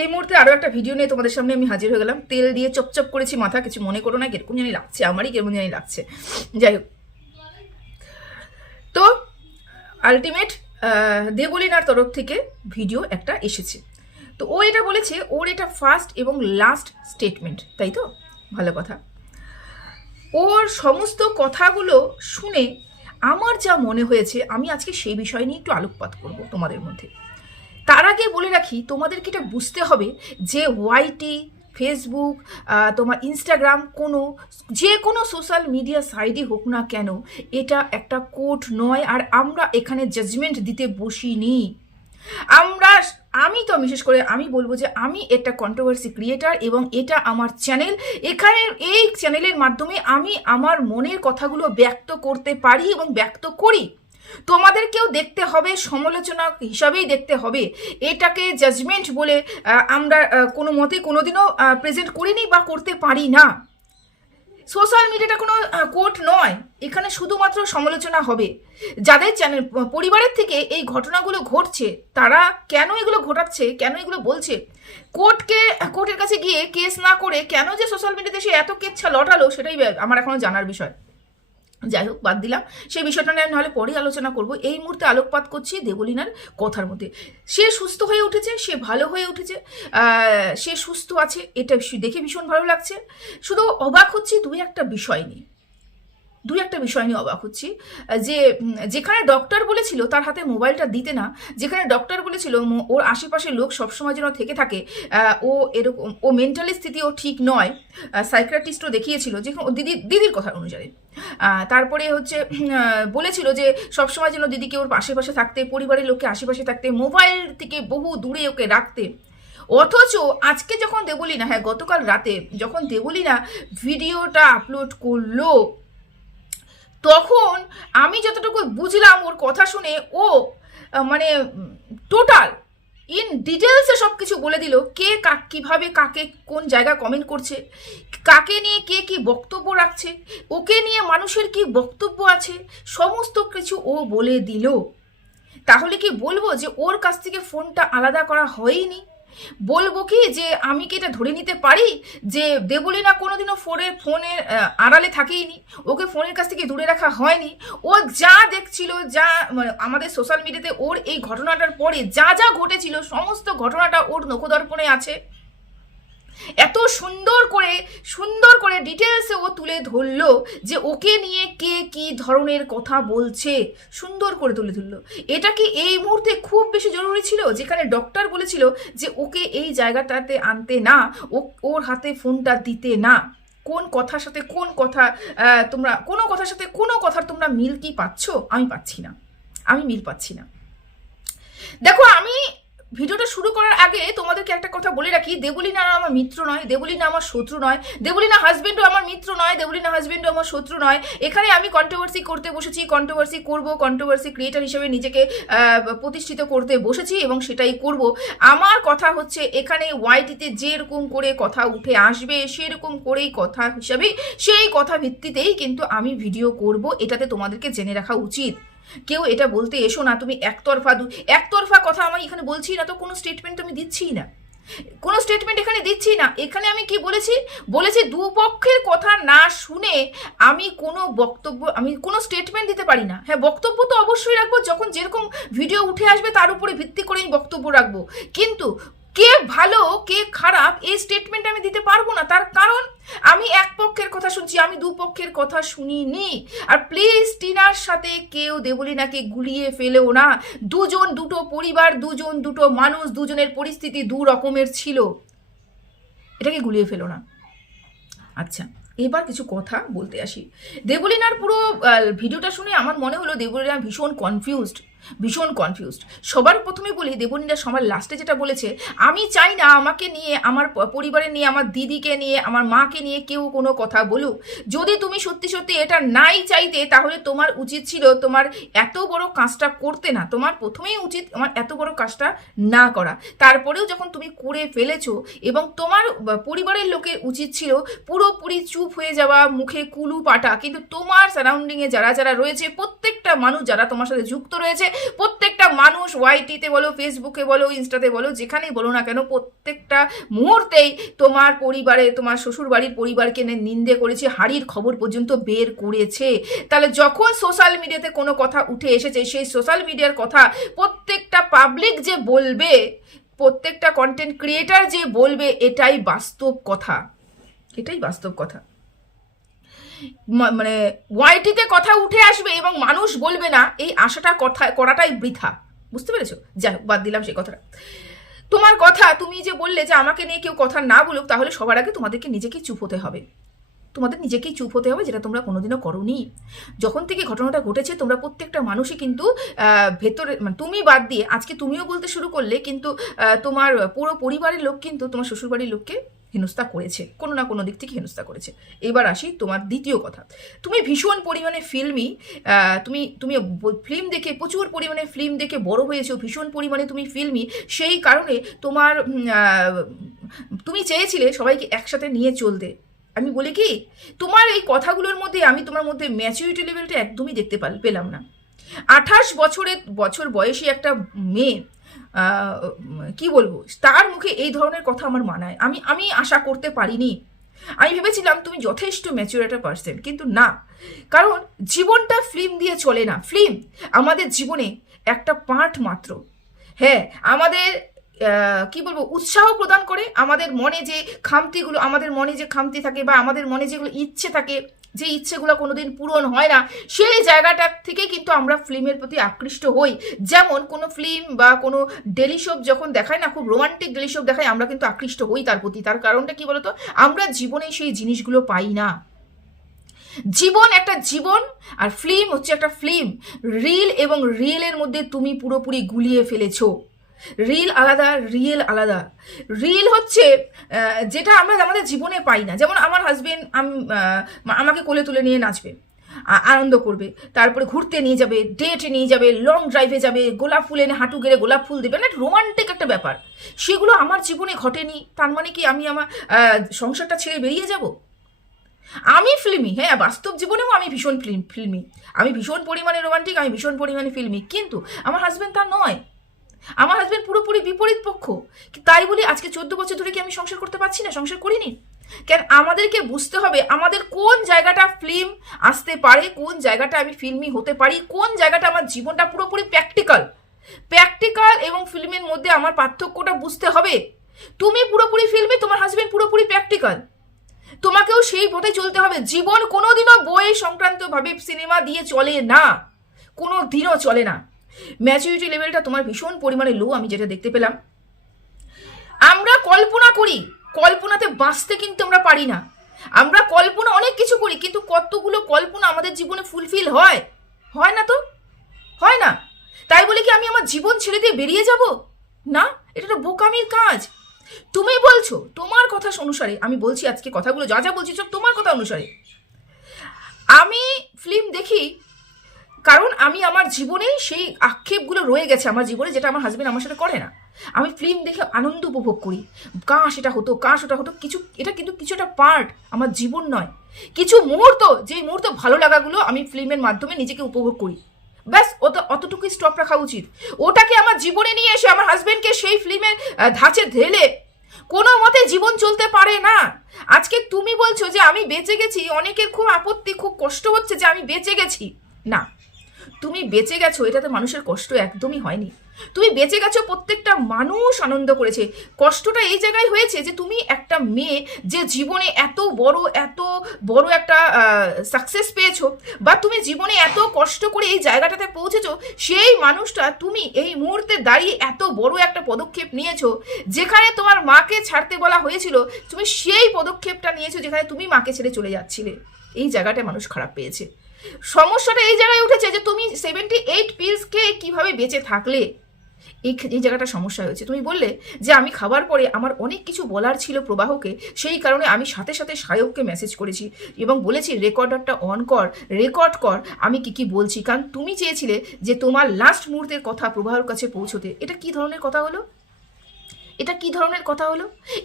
এই মুহূর্তে আরও একটা ভিডিও নিয়ে তোমাদের সামনে আমি হাজির হয়ে গেলাম। তেল দিয়ে চপচপ করেছি মাথা, কিছু মনে করো না, কিরকম জানি লাগছে, আমারই কিরকম জানি লাগছে। যাই হোক, তো আলটিমেট দেবলিনার তরফ থেকে ভিডিও একটা এসেছে। তো ও এটা বলেছে ওর এটা ফার্স্ট এবং লাস্ট স্টেটমেন্ট, তাই তো? ভালো কথা। ওর সমস্ত কথাগুলো শুনে আমার যা মনে হয়েছে, আমি আজকে সেই বিষয় নিয়ে একটু আলোকপাত করব তোমাদের মধ্যে। তার আগে বলে রাখি, তোমাদেরকে এটা বুঝতে হবে যে ওয়াইটি, ফেসবুক, তোমার ইনস্টাগ্রাম, যে কোনো সোশ্যাল মিডিয়া সাইটই হোক না কেন, এটা একটা কোর্ট নয়। আর আমরা এখানে জাজমেন্ট দিতে বসিনি। আমি তো বিশেষ করে আমি বলবো যে আমি একটা কন্ট্রোভার্সি ক্রিয়েটার এবং এটা আমার চ্যানেল। এখানে এই চ্যানেলের মাধ্যমে আমি আমার মনের কথাগুলো ব্যক্ত করতে পারি এবং ব্যক্ত করি। তোমাদেরকেও দেখতে হবে, সমালোচনা হিসাবেই দেখতে হবে। এটাকে জাজমেন্ট বলে আমরা কোনো মতে কোনোদিনও প্রেজেন্ট করিনি বা করতে পারি না। সোশ্যাল মিডিয়াটা কোনো কোর্ট নয়, এখানে শুধুমাত্র সমালোচনা হবে। যাদের চ্যানেল পরিবারের থেকে এই ঘটনাগুলো ঘটছে, তারা কেন এগুলো ঘটাচ্ছে, কেন এগুলো বলছে, কোর্টের কাছে গিয়ে কেস না করে কেন যে সোশ্যাল মিডিয়াতে সে এত কেচ্ছা লটালো, সেটাই আমার এখনো জানার বিষয়। যাই হোক, বাদ দিলাম সেই বিষয়টা নিয়ে, নাহলে পরেই আলোচনা করব। এই মুহূর্তে আলোকপাত করছি দেবলিনার কথার মধ্যে। সে সুস্থ হয়ে উঠেছে, সে ভালো হয়ে উঠেছে, সে সুস্থ আছে, এটা দেখে ভীষণ ভালো লাগছে। শুধু অবাক হচ্ছি দুই একটা বিষয় নিয়ে অবাক হচ্ছি। যেখানে ডক্টর বলেছিল তার হাতে মোবাইলটা দিতে না, যেখানে ডক্টর বলেছিল ওর আশেপাশে লোক সবসময় যেন থেকে থাকে, ও মেন্টালি স্থিতি ও ঠিক নয়, সাইকিয়াট্রিস্টও দেখিয়েছিল, যে দিদির কথা অনুযায়ী। তারপরে হচ্ছে বলেছিল যে সবসময় যেন দিদিকে ওর আশেপাশে থাকতে, পরিবারের লোককে আশেপাশে থাকতে, মোবাইল থেকে বহু দূরে ওকে রাখতে। অথচ আজকে যখন দেবলিনা, গতকাল রাতে যখন দেবলিনা ভিডিওটা আপলোড করলো, তখন আমি যতটুকু বুঝলাম ওর কথা শুনে, ও মানে টোটাল ইন ডিটেলসে সব কিছু বলে দিল। কে কিভাবে কাকে কোন জায়গায় কমেন্ট করছে, কাকে নিয়ে কে কি বক্তব্য রাখছে, ওকে নিয়ে মানুষের কি বক্তব্য আছে, সমস্ত কিছু ও বলে দিল। তাহলে কি বলবো যে ওর কাছ থেকে ফোনটা আলাদা করা হয়নি? বলবো কি যে আমি কি এটা ধরে নিতে পারি যে দেবলিনা কোনোদিনও ফোনের আড়ালে থাকেইনি, ওকে ফোনের কাছ থেকে দূরে রাখা হয়নি? ও যা দেখছিল, যা আমাদের সোশ্যাল মিডিয়াতে ওর এই ঘটনাটার পরে যা যা ঘটেছিল, সমস্ত ঘটনাটা ওর নখদর্পণে আছে। এত সুন্দর করে ডিটেলসে ও তুলে ধরলো যে ওকে নিয়ে কে কি ধরনের কথা বলছে, সুন্দর করে তুলে ধরলো। এটা কি এই মুহূর্তে খুব বেশি জরুরি ছিল, যেখানে ডক্টর বলেছিল যে ওকে এই জায়গাটাতে আনতে না, ওর হাতে ফোনটা দিতে না? কোন কথার সাথে কোন কথা, তোমরা কোনো কথার সাথে কোনো কথার তোমরা মিল কি পাচ্ছ? আমি পাচ্ছি না, আমি মিল পাচ্ছি না। দেখো, আমি ভিডিওটা শুরু করার আগে তোমাদেরকে একটা কথা বলে রাখি, দেবলিনা আমার মিত্র নয়, দেবলিনা আমার শত্রু নয়, দেবলিনা হাজবেন্ডও আমার মিত্র নয়, দেবলিনা হাজবেন্ডও আমার শত্রু নয়। এখানে আমি কন্ট্রোভার্সি করতে বসেছি, কন্ট্রোভার্সি করব, কন্ট্রোভার্সি ক্রিয়েটার হিসেবে নিজেকে প্রতিষ্ঠিত করতে বসেছি এবং সেটাই করব। আমার কথা হচ্ছে, এখানে ওয়াইটিতে যেরকম করে কথা উঠে আসবে সেরকম করেই কথা হিসাবে, সেই কথা ভিত্তিতেই কিন্তু আমি ভিডিও করব। এটাতে তোমাদেরকে জেনে রাখা উচিত। কেউ এটা বলতে এসো না তুমি একতরফা কথা আমি এখানে বলছি না, তো কোনো স্টেটমেন্ট আমি দিচ্ছি না, কোনো স্টেটমেন্ট এখানে দিচ্ছি না। এখানে আমি কি বলেছি দুপক্ষের কথা না শুনে আমি কোনো স্টেটমেন্ট দিতে পারি না। বক্তব্য তো অবশ্যই রাখবো, যখন যেরকম ভিডিও উঠে আসবে তার উপরে ভিত্তি করে আমি বক্তব্য রাখবো, কিন্তু কে ভালো কে খারাপ এই স্টেটমেন্ট আমি দিতে পারবো না। তার কারণ আমি এক পক্ষের কথা শুনছি, আমি দুপক্ষের কথা শুনিনি। আর প্লিজ টিনার সাথে কেউ দেবলিনাকে গুলিয়ে ফেলেও না। দুটো পরিবার, দুটো মানুষ, দুজনের পরিস্থিতি দু রকমের ছিল, এটাকে গুলিয়ে ফেলো না। আচ্ছা, এবার কিছু কথা বলতে আসি। দেবলিনার পুরো ভিডিওটা শুনে আমার মনে হলো দেবলিনা ভীষণ কনফিউজড। সবার প্রথমে বলি, দেবলিনা সবার লাস্টে যেটা বলেছে, আমি চাই না আমাকে নিয়ে, আমার পরিবারের নিয়ে, আমার দিদিকে নিয়ে, আমার মাকে নিয়ে কেউ কোনো কথা বলুক। যদি তুমি সত্যি এটা নাই চাইতে, তাহলে তোমার উচিত ছিল তোমার এত বড় কাজটা করতে না। তোমার প্রথমেই উচিত আমার এত বড় কাজটা না করা। তারপরেও যখন তুমি করে ফেলেছো, এবং তোমার পরিবারের লোকের উচিত ছিল পুরোপুরি চুপ হয়ে যাওয়া, মুখে কুলু পাটা। কিন্তু তোমার সারাউন্ডিংয়ে যারা রয়েছে, প্রত্যেকটা মানুষ যারা তোমার সাথে যুক্ত রয়েছে, প্রত্যেকটা মানুষ ওয়াইটিতে বলো, ফেসবুকে বলো, ইনস্টাতে বলো, যেখানেই বলো না কেন, প্রত্যেকটা মুহূর্তেই তোমার পরিবারে, তোমার শ্বশুর বাড়ির পরিবারকে নিন্দে করেছে, হাড়ির খবর পর্যন্ত বের করেছে। তাহলে যখন সোশ্যাল মিডিয়াতে কোনো কথা উঠে এসেছে, সেই সোশ্যাল মিডিয়ার কথা প্রত্যেকটা পাবলিক যে বলবে, প্রত্যেকটা কন্টেন্ট ক্রিয়েটার যে বলবে, এটাই বাস্তব কথা, এটাই বাস্তব কথা। মানে ওয়াইটিতে কথা উঠে আসবে এবং মানুষ বলবে না, এই আশাটা কথা করাটাই বৃথা। বুঝতে পেরেছো? যাই হোক, বাদ দিলাম সেই কথাটা। তোমার কথা, তুমি যে বললে যে আমাকে নিয়ে কেউ কথা না বলুক, তাহলে সবার আগে তোমাদেরকে নিজেকেই চুপ হতে হবে। তোমাদের নিজেকেই চুপ হতে হবে, যেটা তোমরা কোনোদিনও করোনি। যখন থেকে ঘটনাটা ঘটেছে, তোমরা প্রত্যেকটা মানুষই কিন্তু ভেতরে, মানে তুমি বাদ দিয়ে, আজকে তুমিও বলতে শুরু করলে, কিন্তু তোমার পুরো পরিবারের লোক কিন্তু তোমার শ্বশুরবাড়ির লোককে হেনস্থা করেছে, কোনো না কোনো দিক থেকে হেনস্থা করেছে। এবার আসি তোমার দ্বিতীয় কথা। তুমি ভীষণ পরিমাণে ফিল্মি, তুমি তুমি ফিল্ম দেখে, প্রচুর পরিমাণে ফিল্ম দেখে বড় হয়েছো, ভীষণ পরিমাণে তুমি ফিল্মি। সেই কারণে তোমার তুমি চেয়েছিলে সবাইকে একসাথে নিয়ে চলতে। আমি বলি কি, তোমার এই কথাগুলোর মধ্যে আমি তোমার মধ্যে ম্যাচুরিটি লেভেলটা একদমই দেখতে পেলাম না। 28 বছর বয়সী একটা মেয়ে, কি বলবো, তার মুখে এই ধরনের কথা আমার মানায়, আমি আশা করতে পারিনি। আমি ভেবেছিলাম তুমি যথেষ্ট ম্যাচিউর একটা পার্সন, কিন্তু না। কারণ জীবনটা ফিল্ম দিয়ে চলে না। ফিল্ম আমাদের জীবনে একটা পার্ট মাত্র। হ্যাঁ, আমাদের কি বলবো, উৎসাহ প্রদান করে। আমাদের মনে যে খামতিগুলো, আমাদের মনে যে খামতি থাকে, বা আমাদের মনে যেগুলো ইচ্ছে থাকে, যে ইচ্ছেগুলো কোনোদিন পূরণ হয় না, সেই জায়গাটা থেকে কিন্তু আমরা ফিল্মের প্রতি আকৃষ্ট হই। যেমন কোনো ফিল্ম বা কোনো ডেলি শো যখন দেখায় না, খুব রোমান্টিক ডেলি শো দেখায়, আমরা কিন্তু আকৃষ্ট হই তার প্রতি। তার কারণটা কি বলতো, আমরা জীবনে সেই জিনিসগুলো পাই না। জীবন একটা জীবন, আর ফিল্ম হচ্ছে একটা ফিল্ম। রিল এবং রিয়েলের মধ্যে তুমি পুরোপুরি গুলিয়ে ফেলেছো। রিল আলাদা, রিয়েল আলাদা। রিল হচ্ছে যেটা আমরা আমাদের জীবনে পাই না। যেমন আমার হাজবেন্ড আমাকে কোলে তুলে নিয়ে নাচবে, আনন্দ করবে, তারপরে ঘুরতে নিয়ে যাবে, ডেটে নিয়ে যাবে, লং ড্রাইভে যাবে, গোলাপ ফুল এনে হাঁটু গেড়ে গোলাপ ফুল দেবে, না রোমান্টিক একটা ব্যাপার। সেগুলো আমার জীবনে ঘটেনি, তার মানে কি আমি আমার সংসারটা ছেড়ে বেরিয়ে যাব? আমি ফিল্মি, হ্যাঁ, বাস্তব জীবনেও আমি ভীষণ ফিল্মি, আমি ভীষণ পরিমাণে রোমান্টিক, আমি ভীষণ পরিমাণে ফিল্মি, কিন্তু আমার হাজবেন্ড তা নয়। আমার হাজবেন্ড পুরোপুরি বিপরীত পক্ষ। তাই বলি আজকে 14 বছর ধরে কি আমি সংসার করতে পারছি না, সংসার করিনি? কেন, আমাদেরকে বুঝতে হবে আমাদের কোন জায়গাটা ফিল্ম আসতে পারে, কোন জায়গাটা আমি ফিল্মি হতে পারি, কোন জায়গাটা আমার জীবনটা পুরোপুরি প্র্যাকটিক্যাল এবং ফিল্মের মধ্যে আমার পার্থক্যটা বুঝতে হবে। তুমি পুরোপুরি ফিল্মি, তোমার হাজবেন্ড পুরোপুরি প্র্যাকটিক্যাল। তোমাকেও সেই পথে চলতে হবে। জীবন কোনোদিনও বই সংক্রান্ত ভাবে সিনেমা দিয়ে চলে না, কোনো দিনও চলে না। ম্যাচুরিটি লেভেলটা তোমার ভীষণ পরিমাণে লো, আমি যেটা দেখতে পেলাম। আমরা কল্পনা করি, কল্পনাতে বাঁচতে কিন্তু আমরা পারি না। আমরা কল্পনা অনেক কিছু করি, কিন্তু কতগুলো কল্পনা আমাদের জীবনে ফুলফিল হয়? হয় না তো, হয় না। তাই বলে কি আমি আমার জীবন ছেড়ে দিয়ে বেরিয়ে যাব? না, এটা তো বোকামির কাজ। তুমি বলছো, তোমার কথা অনুসারে আমি বলছি, আজকে কথাগুলো যা যা বলছি সব তোমার কথা অনুসারে। আমি ফিল্ম দেখি কারণ আমি আমার জীবনে সেই আক্ষেপগুলো রয়ে গেছে আমার জীবনে, যেটা আমার হাজবেন্ড আমার সাথে করে না। আমি ফিল্ম দেখে আনন্দ উপভোগ করি, কাশ এটা হতো, কাশ ওটা হতো, কিছু এটা কিন্তু কিছু একটা পার্ট, আমার জীবন নয়। কিছু মুহূর্ত, যে মুহূর্ত ভালো লাগাগুলো আমি ফিল্মের মাধ্যমে নিজেকে উপভোগ করি, ব্যাস অতটুকুই স্টপ রাখা উচিত। ওটাকে আমার জীবনে নিয়ে এসে আমার হাজবেন্ডকে সেই ফিল্মের ধাঁচে ঢেলে কোনো মতে জীবন চলতে পারে না। আজকে তুমি বলছো যে আমি বেঁচে গেছি, অনেকের খুব আপত্তি, খুব কষ্ট হচ্ছে যে আমি বেঁচে গেছি। না, তুমি বেঁচে গেছো, এটাতে মানুষের কষ্ট একদমই হয়নি। তুমি বেঁচে গেছো, প্রত্যেকটা মানুষ আনন্দ করেছে। কষ্টটা এই জায়গায় হয়েছে যে তুমি একটা মেয়ে যে জীবনে এত বড় একটা সাকসেস পেয়েছো, বা তুমি জীবনে এত কষ্ট করে এই জায়গাটাতে পৌঁছেছো, সেই মানুষটা তুমি এই মুহূর্তে দাঁড়িয়ে এত বড় একটা পদক্ষেপ নিয়েছো, যেখানে তোমার মাকে ছাড়তে বলা হয়েছিল, তুমি সেই পদক্ষেপটা নিয়েছো যেখানে তুমি মাকে ছেড়ে চলে যাচ্ছিলে। এই জায়গাটায় মানুষ খারাপ পেয়েছে। সমস্যাটা এই জায়গায় উঠেছে যে তুমি 78 পিলসকে কিভাবে বেঁচে থাকলে, এই জায়গাটা সমস্যা হয়েছে। তুমি বললে যে আমি খাবার পরে আমার অনেক কিছু বলার ছিল প্রবাহকে, সেই কারণে আমি সাথে সাথে সায়ককে মেসেজ করেছি এবং বলেছি রেকর্ডারটা অন কর, রেকর্ড কর আমি কি বলছি, কারণ তুমি চেয়েছিলে যে তোমার লাস্ট মুহূর্তের কথা প্রবাহর কাছে পৌঁছতে। এটা কি ধরনের কথা হলো? এটা কি ধরনের কথা হলো?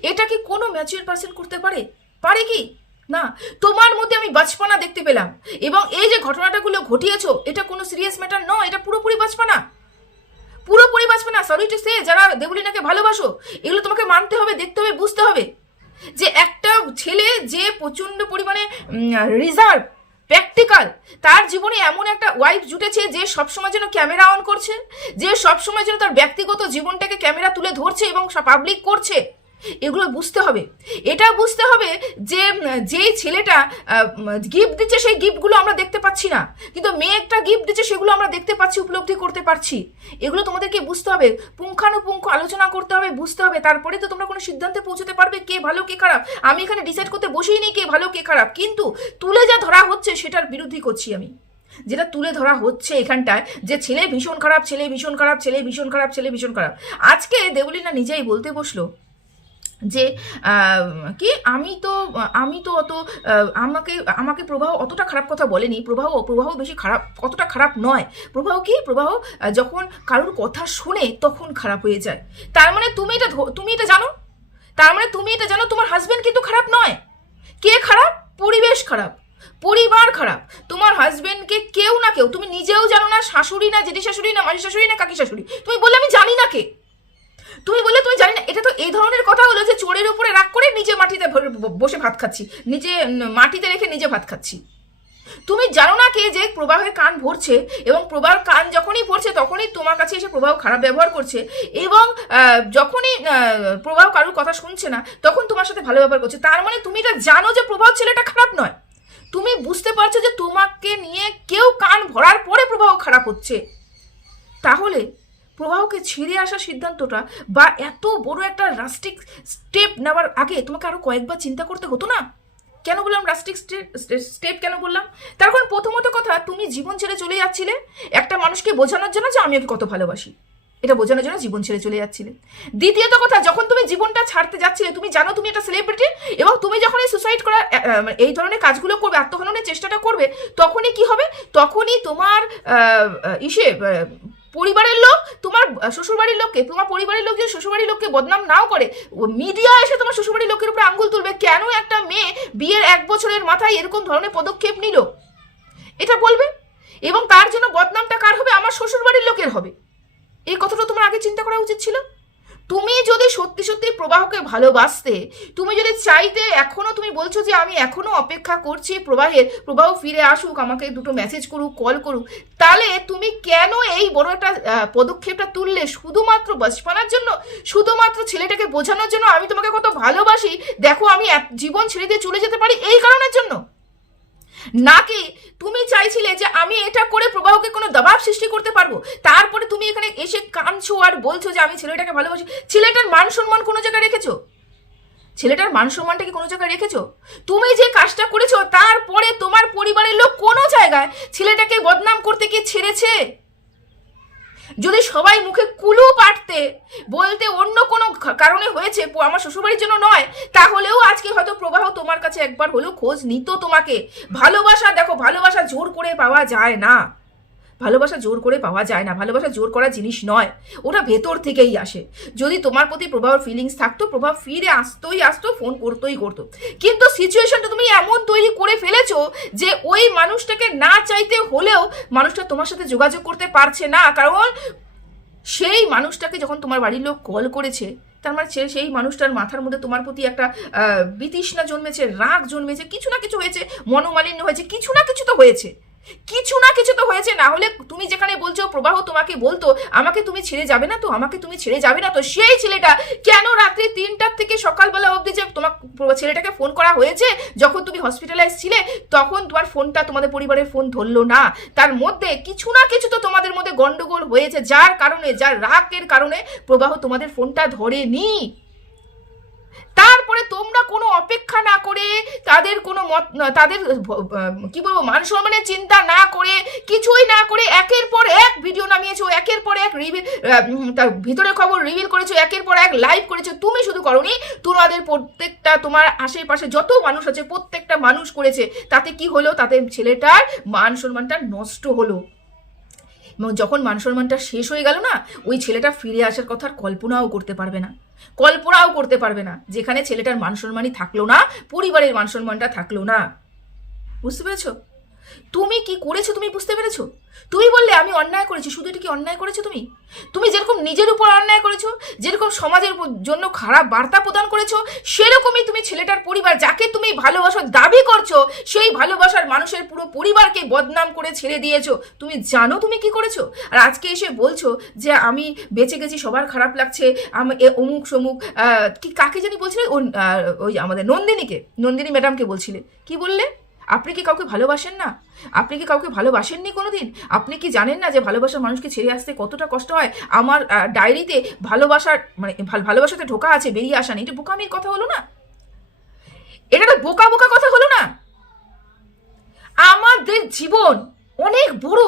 এটা কি কোনো ম্যাচিউর পার্সন করতে পারে? পারে কি? না। তোমার মধ্যে আমি বাচপানা দেখতে পেলাম, এবং এই যে ঘটনাটাগুলো ঘটিয়েছো, এটা কোনো সিরিয়াস ম্যাটার নয়, এটা পুরোপুরি বাচপানা। পুরোপুরি বাঁচবে না। সরি টু সে, যারা দেবলীনাকে ভালোবাসো, এগুলো তোমাকে মানতে হবে, দেখতে হবে, বুঝতে হবে যে একটা ছেলে যে প্রচণ্ড পরিমাণে রিজার্ভ, প্র্যাকটিক্যাল, তার জীবনে এমন একটা ওয়াইফ জুটেছে যে সবসময় যেন ক্যামেরা অন করছে, যে সবসময় যেন তার ব্যক্তিগত জীবনটাকে ক্যামেরা তুলে ধরছে এবং পাবলিক করছে। এগুলো বুঝতে হবে। এটা বুঝতে হবে যে যেই ছেলেটা গিফট দিচ্ছে সেই গিফটগুলো আমরা দেখতে পাচ্ছি না, কিন্তু মেয়ে একটা গিফট দিচ্ছে সেগুলো আমরা দেখতে পাচ্ছি, উপলব্ধি করতে পারছি। এগুলো তোমাদেরকে বুঝতে হবে, পুঙ্খানুপুঙ্খ আলোচনা করতে হবে, বুঝতে হবে, তারপরে তো তোমরা কোনো সিদ্ধান্তে পৌঁছতে পারবে কে ভালো কে খারাপ। আমি এখানে ডিসাইড করতে বসেই নেই কে ভালো কে খারাপ, কিন্তু তুলে যা ধরা হচ্ছে সেটার বিরোধী করছি আমি। যেটা তুলে ধরা হচ্ছে এখানটায় যে ছেলে ভীষণ খারাপ, ছেলে ভীষণ খারাপ, ছেলে ভীষণ খারাপ, ছেলে ভীষণ খারাপ। আজকে দেবলীনা নিজেই বলতে বসলো যে কি আমি তো অত আমাকে প্রবাহ অতটা খারাপ কথা বলেনি, প্রবাহ বেশি খারাপ, অতটা খারাপ নয়। প্রবাহ যখন কারোর কথা শুনে তখন খারাপ হয়ে যায়। তার মানে তুমি এটা জানো, তার মানে তুমি এটা জানো তোমার হাজবেন্ড কিন্তু খারাপ নয়। কে খারাপ? পরিবেশ খারাপ, পরিবার খারাপ। তোমার হাজবেন্ডকে কেউ না কেউ, তুমি নিজেও জানো না, শাশুড়ি না জেঠি শাশুড়ি না মাসি শাশুড়ি না কাকি শাশুড়ি, তুমি বললে আমি জানি না কে, তুমি বললে তুমি জানি না। এটা তো এই ধরনের কথা হলো যে চোরের উপরে রাগ করে নিজে মাটিতে বসে ভাত খাচ্ছি, নিজে মাটিতে রেখে নিজে ভাত খাচ্ছি। তুমি জানো না কে যে প্রবাহের কান ভরছে, এবং প্রবাহ কান যখনই ভরছে তখনই তোমার কাছে এসে প্রবাহ খারাপ ব্যবহার করছে, এবং যখনই প্রবাহ কারোর কথা শুনছে না তখন তোমার সাথে ভালো ব্যবহার করছে। তার মানে তুমি এটা জানো যে প্রবাহ ছেলেটা খারাপ নয়। তুমি বুঝতে পারছো যে তোমাকে নিয়ে কেউ কান ভরার পরে প্রবাহ খারাপ হচ্ছে। তাহলে প্রবাহকে ছেড়ে আসার সিদ্ধান্তটা বা এত বড় একটা রাস্টিক স্টেপ নেওয়ার আগে তোমাকে আরো কয়েকবার চিন্তা করতে হতো না? কেন বললাম রাস্টিক স্টেপ কেন বললাম? তার কারণ প্রথমত কথা, তুমি জীবন ছেড়ে চলে যাচ্ছিলে একটা মানুষকে বোঝানোর জন্য যে আমি ওকে কত ভালোবাসি, এটা বোঝানোর জন্য জীবন ছেড়ে চলে যাচ্ছিলে। দ্বিতীয়ত কথা, যখন তুমি জীবনটা ছাড়তে যাচ্ছিলে, তুমি জানো তুমি একটা সেলিব্রিটি, এবং তুমি যখন এই সুসাইড করা এই ধরনের কাজগুলো করবে, আত্মহননের চেষ্টাটা করবে, তখনই কি হবে? তখনই তোমার পরিবারের লোক, তোমার শ্বশুরবাড়ির লোককে, তোমার পরিবারের লোক যদি শ্বশুরবাড়ির লোককে বদনাম নাও করে, মিডিয়া এসে তোমার শ্বশুরবাড়ির লোকের উপরে আঙ্গুল তুলবে, কেন একটা মেয়ে বিয়ের 1 বছরের মাথায় এরকম ধরনের পদক্ষেপ নিল, এটা বলবে। এবং তার জন্য বদনামটা কার হবে? আমার শ্বশুরবাড়ির লোকের হবে। এই কথাটা তোমার আগে চিন্তা করা উচিত ছিল। তুমি যদি সত্যি সত্যি প্রবাহকে ভালোবাসতে, তুমি যদি চাইতে, এখনো তুমি বলছো যে আমি এখনো অপেক্ষা করছি প্রবাহ ফিরে আসুক, আমাকে দুটো মেসেজ করুক, কল করুক, তাহলে তুমি কেন এই বড় একটা পদক্ষেপটা তুললে? শুধুমাত্র বাঁচপানার জন্য, শুধুমাত্র ছেলেটাকে বোঝানোর জন্য আমি তোমাকে কত ভালোবাসি, দেখো আমি জীবন ছেড়ে দিয়ে চলে যেতে পারি, এই কারণের জন্য? নাকি তুমি চাইছিলে যে আমি এটা করে প্রবাহকে কোনো দবাব সৃষ্টি করতে পারবো, তারপরে তুমি এখানে এসে কাঁদছো আর বলছো যে আমি ছেলেটাকে ভালোবাসি? ছেলেটার মান সম্মান কোনো জায়গায় রেখেছো? ছেলেটার মান সম্মানটা কি কোনো জায়গায় রেখেছো? তুমি যে কাজটা করেছো তারপরে তোমার পরিবারের লোক কোনো জায়গায় ছেলেটাকে বদনাম করতে কি ছেড়েছে? যদি সবাই মুখে কুলু পাঠতে বলতে অন্য কোনো কারণে হয়েছে, আমার শ্বশুরবাড়ির জন্য নয়, তাহলেও আজকে হয়তো প্রবাহ তোমার কাছে একবার হলেও খোঁজ নিত তোমাকে। ভালোবাসা, দেখো, ভালোবাসা জোর করে পাওয়া যায় না, ভালোবাসা জোর করে পাওয়া যায় না, ভালোবাসা জোর করা জিনিস নয়, ওটা ভেতর থেকেই আসে। যদি তোমার প্রতি প্রবাহের ফিলিংস থাকতো, প্রভাব ফিরে আসতো, ফোন করতো। কিন্তু সিচুয়েশনটা তুমি এমন তৈরি করে ফেলেছো যে ওই মানুষটাকে না চাইতে হলেও মানুষটা তোমার সাথে যোগাযোগ করতে পারছে না, কারণ সেই মানুষটাকে যখন তোমার বাড়ির লোক কল করেছে, তার মানে সেই মানুষটার মাথার মধ্যে তোমার প্রতি একটা বিতৃষ্ণা জন্মেছে, রাগ জন্মেছে, কিছু না কিছু হয়েছে, মনোমালিন্য হয়েছে, কিছু না কিছু তো হয়েছে। না হলে তুমি যেখানে বলছো প্রবাহ তোমাকে বলতো আমাকে তুমি ছেড়ে যাবে না তো, আমাকে তুমি ছেড়ে যাবে না তো, সেই ছেলেটা কেন রাত্রি 3টার থেকে সকালবেলা অবধি যে তোমার ছেলেটাকে ফোন করা হয়েছে যখন তুমি হসপিটালাইজ ছিলে, তখন তোমার ফোনটা তোমাদের পরিবারের ফোন ধরলো না? তার মধ্যে কিছু না কিছু তো তোমাদের মধ্যে গন্ডগোল হয়েছে, যার কারণে, যার রাগের কারণে প্রবাহ তোমাদের ফোনটা ধরেনি। তারপরে তোমরা কোনো অপেক্ষা না করে, তাদের কোনো তাদের কি বলবো মান সম্মানের চিন্তা না করে, কিছুই না করে একের পর এক ভিডিও নামিয়েছো, একের পর এক তার ভিতরে খবর রিভিল করেছো, একের পর এক লাইভ করেছো। তুমি শুধু করনি, তোমাদের প্রত্যেকটা, তোমার আশেপাশে যত মানুষ আছে প্রত্যেকটা মানুষ করেছে। তাতে কি হলো? তাতে ছেলেটার মান সম্মানটা নষ্ট হলো। এবং যখন মান সম্মানটা শেষ হয়ে গেল না, ওই ছেলেটা ফিরে আসার কথা কল্পনাও করতে পারবে না, যেখানে ছেলেটার মান সম্মানই থাকলো না, পরিবারের মান সম্মানটা থাকলো না। বুঝতে পেরেছো? তুমি কি করেছো তুমি বুঝতে পেরেছো? তুমি বললে আমি অন্যায় করেছি, শুধু এটা কি অন্যায় করেছো? তুমি তুমি যেরকম নিজের উপর অন্যায় করেছো, যেরকম সমাজের জন্য খারাপ বার্তা প্রদান করেছো, সেরকমই তুমি ছেলেটার পরিবার, যাকে তুমি ভালোবাসার দাবি করছো, সেই ভালোবাসার মানুষের পুরো পরিবারকে বদনাম করে ছেড়ে দিয়েছো। তুমি জানো তুমি কি করেছো? আর আজকে এসে বলছো যে আমি বেঁচে গেছি, সবার খারাপ লাগছে, আমি অমুক সমুক, কি কাকে জানি বলছিলে, ওই আমাদের নন্দিনী ম্যাডামকে বলছিলে। কি বললে? আপনি কি কাউকে ভালোবাসেন না? আপনি কি কাউকে ভালোবাসেননি কোনোদিন? আপনি কি জানেন না যে ভালোবাসার মানুষকে ছেড়ে আসতে কতটা কষ্ট হয়? আমার ডায়েরিতে ভালোবাসার মানে ভালোবাসাতে ঢোকা আছে, বেরিয়ে আসা নেই। এটা বোকামির কথা হলো না? এটা তো বোকা বোকা কথা হলো না? আমাদের জীবন অনেক বড়।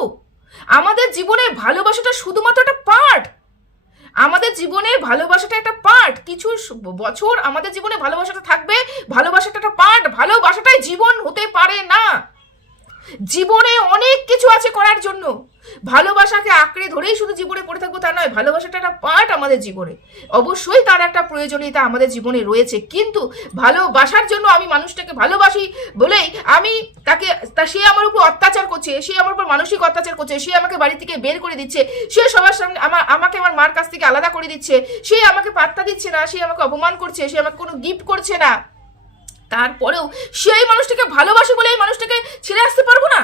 আমাদের জীবনে ভালোবাসাটা শুধুমাত্র একটা পার্ট। আমাদের জীবনে ভালোবাসাটা একটা পার্ট। কিছু বছর আমাদের জীবনে ভালোবাসাটা থাকবে, ভালোবাসাটা একটা পার্ট। ভালোবাসাটাই জীবন হতে পারে না। জীবনে অনেক কিছু আছে করার জন্য। ভালোবাসাকে আঁকড়ে ধরেই শুধু জীবনে পড়ে থাকবো তা নয়, ভালোবাসাটা একটা পার্ট আমাদের জীবনে। অবশ্যই তার একটা প্রয়োজনীয়তা আমাদের জীবনে রয়েছে, কিন্তু ভালোবাসার জন্য আমি মানুষটাকে ভালোবাসি বলেই আমি সে আমার উপর অত্যাচার করছে, সে আমার উপর মানসিক অত্যাচার করছে, সে আমাকে বাড়ি থেকে বের করে দিচ্ছে, সে সবার সামনে আমাকে আমার মার কাছ থেকে আলাদা করে দিচ্ছে, সে আমাকে পাত্তা দিচ্ছে না, সে আমাকে অপমান করছে, সে আমাকে কোনো গিফট করছে না, তারপরেও সেই মানুষটাকে ভালোবাসি বলে এই মানুষটাকে ছেড়ে আসতে পারবো না?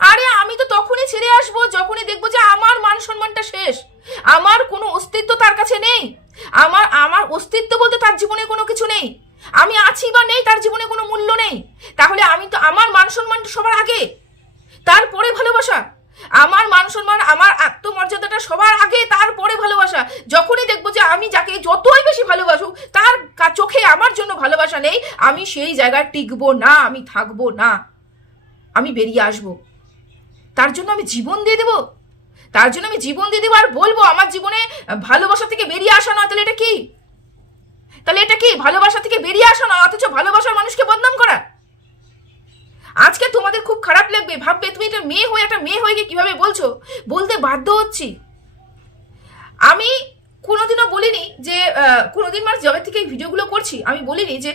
আরে আমি তো তখনই ছেড়ে আসবো যখনই দেখবো যে আমার মান সম্মানটা শেষ, আমার কোনো অস্তিত্ব তার কাছে নেই। আমার অস্তিত্ব বলতে তার জীবনে কোনো কিছু নেই। আমি আছি বা নেই, তার জীবনে কোনো মূল্য নেই। তাহলে আমি তো আমার মান সম্মানটা সবার আগে, তারপরে ভালোবাসা। আমার মান সম্মান, আমার আত্মমর্যাদাটা সবার আগে, তারপরে ভালোবাসা। যখনই দেখবো যে আমি যাকে যতই বেশি ভালোবাসুক তার চোখে আমার জন্য ভালোবাসা নেই, আমি সেই জায়গায় টিকবো না, আমি থাকবো না, আমি বেরিয়ে আসবো। তার জন্য আমি জীবন দিয়ে দেবো, তার জন্য আমি জীবন দিয়ে দেবো আর বলবো আমার জীবনে ভালোবাসা থেকে বেরিয়ে আসা নয়। তাহলে এটা কি? তাহলে এটা কি? ভালোবাসা থেকে বেরিয়ে আসা নয়, অথচ ভালোবাসার মানুষকে বদনাম করা। আজকে তোমাদের খুব খারাপ লাগবে, ভাববে তুমি একটা মেয়ে হয়ে গিয়ে কিভাবে বলছো। বলতে বাধ্য হচ্ছি। আমি কোনোদিনও বলিনি যে কোনোদিন মানে জবে থেকে এই ভিডিওগুলো করছি আমি বলিনি যে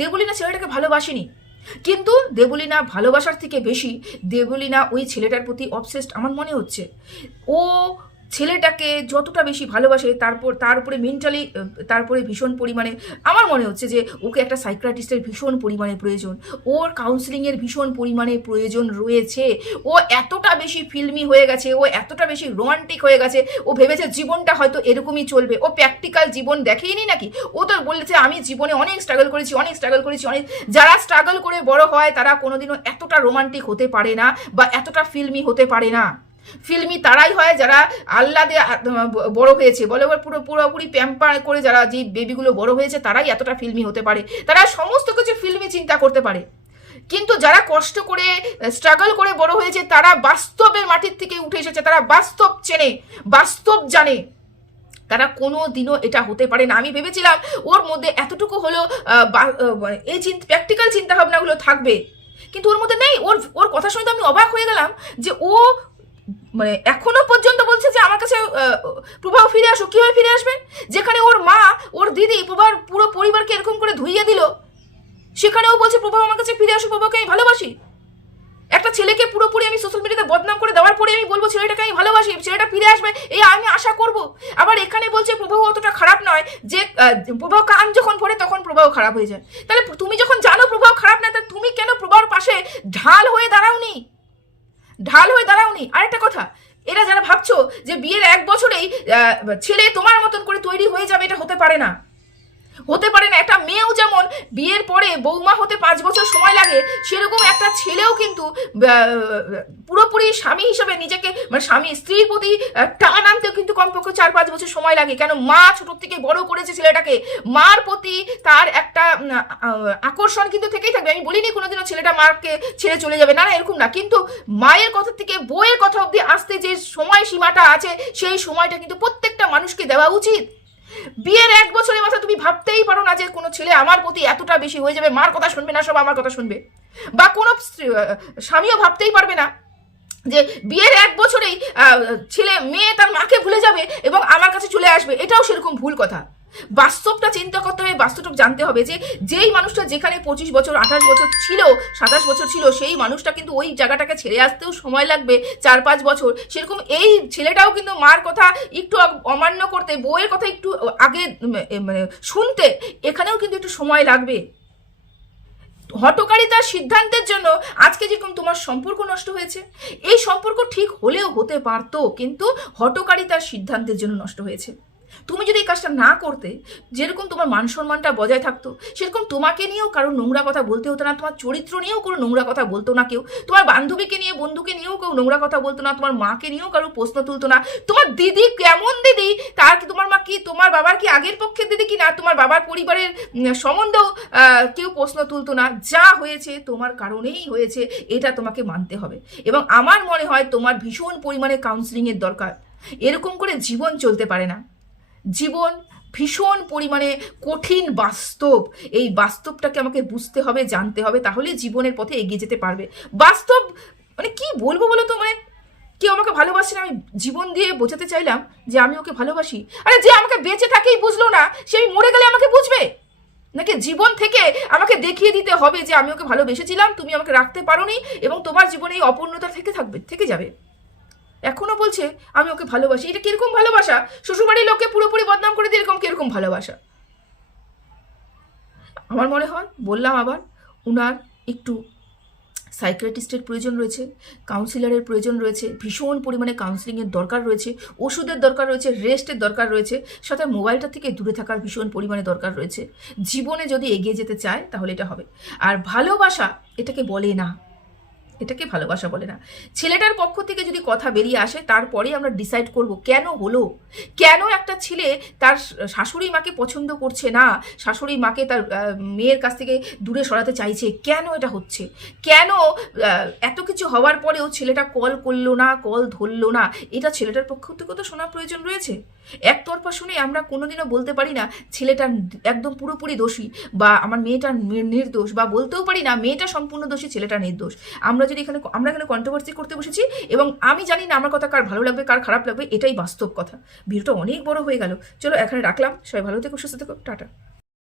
দেবলীনা ছেলেটাকে ভালোবাসিনি, কিন্তু দেবলীনা ভালোবাসার থেকে বেশি দেবলীনা ওই ছেলেটার প্রতি অবসেসড আমার মনে হচ্ছে। ও ছেলেটাকে যতটা বেশি ভালোবাসে, তার উপরে মেন্টালি তারপরে ভীষণ পরিমাণে আমার মনে হচ্ছে যে ওকে একটা সাইকিয়াট্রিস্টের ভীষণ পরিমাণে প্রয়োজন, ওর কাউন্সিলিংয়ের ভীষণ পরিমাণে প্রয়োজন রয়েছে। ও এতটা বেশি ফিল্মি হয়ে গেছে, ও এতটা বেশি রোমান্টিক হয়ে গেছে, ও ভেবেছে জীবনটা হয়তো এরকমই চলবে। ও প্র্যাকটিক্যাল জীবন দেখেইনি নাকি? ও তো বলেছে আমি জীবনে অনেক স্ট্রাগল করেছি। যারা স্ট্রাগল করে বড় হয় তারা কোনোদিনও এতটা রোমান্টিক হতে পারে না বা এতটা ফিল্মি হতে পারে না। ফিল্মি তারাই হয় যারা আহ্লাদে বড় হয়েছে, বলে পুরোপুরি প্যাম্পার করে যারা যে বেবিগুলো বড় হয়েছে তারাই এতটা ফিল্মি হতে পারে, তারা সমস্ত কিছু ফিল্মি চিন্তা করতে পারে। কিন্তু যারা কষ্ট করে স্ট্রাগল করে বড় হয়েছে তারা বাস্তবের মাটির থেকে উঠে এসেছে, তারা বাস্তব চেনে, বাস্তব জানে, তারা কোনো দিনও এটা হতে পারে না। আমি ভেবেছিলাম ওর মধ্যে এতটুকু হলো এই প্র্যাকটিক্যাল চিন্তাভাবনাগুলো থাকবে, কিন্তু ওর মধ্যে নেই। ওর কথা শুনে তো আমি অবাক হয়ে গেলাম যে ও মানে এখনো পর্যন্ত বলছে যে আমার কাছে প্রভাব ফিরে আসো। কিভাবে ফিরে আসবে? যেখানে ওর মা, ওর দিদি প্রভার পুরো পরিবারকে এরকম করে ধুইয়ে দিল, সেখানেও বলছে প্রভাব আমার কাছে ফিরে আসো, প্রভাবকে আমি ভালোবাসি। একটা ছেলেকে পুরোপুরি আমি সোশ্যাল মিডিয়াতে বদনাম করে দেওয়ার পরে আমি বলবো ছেলেটাকে আমি ভালোবাসি, ছেলেটা ফিরে আসবে এই আমি আশা করব। আবার এখানে বলছে প্রভাব অতটা খারাপ নয়, যে প্রভাব কান যখন পড়ে তখন প্রভাব খারাপ হয়ে যায়। তাহলে তুমি যখন জানো প্রভাব খারাপ না, তাহলে তুমি কেন প্রভাবের পাশে ঢাল হয়ে দাঁড়াওনি? আরেকটা কথা, এরা যারা ভাবছো যে বিয়ের 1 বছরেই ছেলে তোমার মতন করে তৈরি হয়ে যাবে, এটা হতে পারে না। একটা মেয়েও যেমন বিয়ের পরে বৌমা হতে 5 বছর সময় লাগে, সেরকম একটা ছেলেও কিন্তু পুরোপুরি স্বামী হিসেবে নিজেকে মানে স্ত্রীর প্রতি টান আনতেও কিন্তু কমপক্ষে 4-5 বছর সময় লাগে। কেন? মা ছোট থেকে বড় করেছে ছেলেটাকে, মার প্রতি তার একটা আকর্ষণ কিন্তু থেকেই থাকবে। আমি বলিনি কোনোদিনও ছেলেটা মাকে ছেড়ে চলে যাবে, না এরকম না, কিন্তু মায়ের কথা থেকে বউয়ের কথা অব্দি আসতে যে সময় সীমাটা আছে, সেই সময়টা কিন্তু প্রত্যেকটা মানুষকে দেওয়া উচিত। বিয়ের 1 বছরের মাথা তুমি ভাবতেই পারো না যে কোনো ছেলে আমার প্রতি এতটা বেশি হয়ে যাবে, মার কথা শুনবে না, সব আমার কথা শুনবে। বা কোনো স্বামীও ভাবতেই পারবে না যে বিয়ের 1 বছরেই মেয়ে তার মাকে ভুলে যাবে এবং আমার কাছে চলে আসবে। এটাও সেরকম ভুল কথা। বাস্তবটা চিন্তা করতে হবে, বাস্তবটা জানতে হবে যে যেই মানুষটা যেখানে 25 বছর 28 বছর ছিল, 27 বছর ছিল, সেই মানুষটা কিন্তু ওই জায়গাটাকে ছেড়ে আসতেও সময় লাগবে 4-5 বছর। সেরকম এই ছেলেটাও কিন্তু মার কথা একটু অমান্য করতে, বউয়ের কথা একটু আগে মানে শুনতে এখানেও কিন্তু একটু সময় লাগবে। হঠকারিতার সিদ্ধান্তের জন্য আজকে যেরকম তোমার সম্পর্ক নষ্ট হয়েছে, এই সম্পর্ক ঠিক হলেও হতে পারতো, কিন্তু হঠকারিতার সিদ্ধান্তের জন্য নষ্ট হয়েছে। তুমি যদি এই কাজটা না করতে, যেরকম তোমার মান সম্মানটা বজায় থাকতো, সেরকম তোমাকে নিয়েও কারো নোংরা কথা বলতে হতো না, তোমার চরিত্র নিয়েও কোনো নোংরা কথা বলতো না কেউ, তোমার বান্ধবীকে নিয়ে বন্ধুকে নিয়েও কেউ নোংরা কথা বলতো না, তোমার মাকে নিয়েও কারো প্রশ্ন তুলতো না। তোমার দিদি কেমন দিদি, তার কি তোমার মা কি তোমার বাবার কি আগের পক্ষের দিদি কি না, তোমার বাবার পরিবারের সম্বন্ধেও কেউ প্রশ্ন তুলতো না। যা হয়েছে তোমার কারণেই হয়েছে, এটা তোমাকে মানতে হবে। এবং আমার মনে হয় তোমার ভীষণ পরিমাণে কাউন্সিলিংয়ের দরকার। এরকম করে জীবন চলতে পারে না। জীবন ভীষণ পরিমাণে কঠিন বাস্তব, এই বাস্তবটাকে আমাকে বুঝতে হবে, জানতে হবে, তাহলে জীবনের পথে এগিয়ে যেতে পারবে। বাস্তব মানে কি বলবো বলো তো, মানে কেউ আমাকে ভালোবাসে না, আমি জীবন দিয়ে বোঝাতে চাইলাম যে আমি ওকে ভালোবাসি। আরে যে আমাকে বেঁচে থাকেই বুঝলো না, সে আমি মরে গেলে আমাকে বুঝবে নাকি? জীবন থেকে আমাকে দেখিয়ে দিতে হবে যে আমি ওকে ভালোবেসেছিলাম, তুমি আমাকে রাখতে পারোনি, এবং তোমার জীবনে এই অপূর্ণতা থেকে যাবে। এখনো বলছে আমি ওকে ভালোবাসি। এটা কিরকম ভালোবাসা? শ্বশুরবাড়ির লোককে পুরোপুরি বদনাম করে দিয়ে এরকম কিরকম ভালোবাসা? আমার মনে হয়, বললাম আবার, উনার একটু সাইকিয়াট্রিস্টের প্রয়োজন রয়েছে, কাউন্সিলরের প্রয়োজন রয়েছে, ভীষণ পরিমাণে কাউন্সিলিংয়ের দরকার রয়েছে, ওষুধের দরকার রয়েছে, রেস্টের দরকার রয়েছে, সাথে মোবাইলটা থেকে দূরে থাকার ভীষণ পরিমাণে দরকার রয়েছে। জীবনে যদি এগিয়ে যেতে চায় তাহলে এটা হবে। আর ভালোবাসা এটাকে বলে না, এটাকে ভালোবাসা বলে না। ছেলেটার পক্ষ থেকে যদি কথা বেরিয়ে আসে, তারপরে আমরা ডিসাইড করব কেন হলো, কেন একটা ছেলে তার শাশুড়ি মাকে পছন্দ করছে না, শাশুড়ি মাকে তার মেয়ের কাছ থেকে দূরে সরাতে চাইছে, কেন এটা হচ্ছে, কেন এত কিছু হওয়ার পরেও ছেলেটা কল করলো না, কল ধরলো না। এটা ছেলেটার পক্ষ থেকে তো শোনা প্রয়োজন রয়েছে। একতরফা শুনে আমরা কোনোদিনও বলতে পারি না ছেলেটা একদম পুরোপুরি দোষী বা আমার মেয়েটা নির্দোষ, বা বলতেও পারি না মেয়েটা সম্পূর্ণ দোষী ছেলেটা নির্দোষ। আমরা এখানে কন্ট্রোভার্সি করতে বসেছি, এবং আমি জানি না আমার কথা কার ভালো লাগবে কার খারাপ লাগবে, এটাই বাস্তব কথা। ভিডিওটা অনেক বড় হয়ে গেল, চলো এখানে রাখলাম। সবাই ভালো থেকো, সুস্থ থেকো, টাটা।